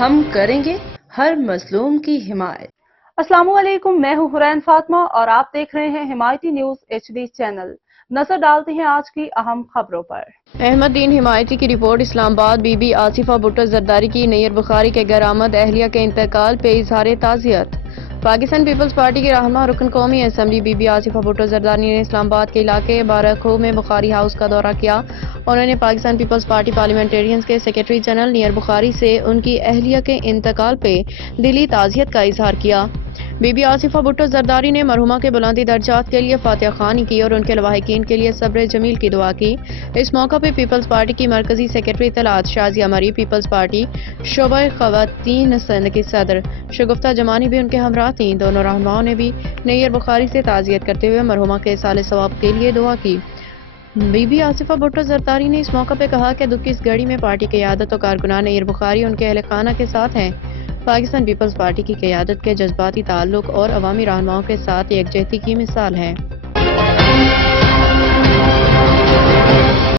ہم کریں گے ہر مظلوم کی حمایت۔ السلام علیکم، میں ہوں حرین فاطمہ اور آپ دیکھ رہے ہیں حمایتی نیوز HD چینل۔ نظر ڈالتے ہیں آج کی اہم خبروں پر۔ احمد دین حمایتی کی رپورٹ۔ اسلام آباد بی بی آصفہ بھٹو زرداری کی نیر بخاری کے گھر آمد، اہلیہ کے انتقال پہ اظہار تعزیت۔ پاکستان پیپلز پارٹی کی رہنما رکن قومی اسمبلی بی بی آصفہ بھٹو زرداری نے اسلام آباد کے علاقے بارہکھو میں بخاری ہاؤس کا دورہ کیا۔ انہوں نے پاکستان پیپلز پارٹی پارلیمنٹیرینز کے سیکریٹری جنرل نیر بخاری سے ان کی اہلیہ کے انتقال پہ دلی تعزیت کا اظہار کیا۔ بی بی آصفہ بھٹو زرداری نے مرحومہ کے بلندی درجات کے لیے فاتحہ خوانی کی اور ان کے لواحقین کے لیے صبر جمیل کی دعا کی۔ اس موقع پہ پیپلز پارٹی کی مرکزی سیکریٹری اطلاعات شازیہ مری، پیپلز پارٹی شعبہ خواتین سندھ کی صدر شگفتہ جمانی بھی ان کے ہمراہ تھیں۔ دونوں رہنماؤں نے بھی نیر بخاری سے تعزیت کرتے ہوئے مرحومہ کے ایصال ثواب کے لیے دعا کی۔ بی بی آصفہ بھٹو زرداری نے اس موقع پہ کہا کہ دکھ کی اس گھڑی میں پارٹی قیادت و کارکنان نیر بخاری ان کے اہل خانہ کے ساتھ ہیں۔ پاکستان پیپلز پارٹی کی قیادت کے جذباتی تعلق اور عوامی رہنماؤں کے ساتھ یکجہتی کی مثال ہے۔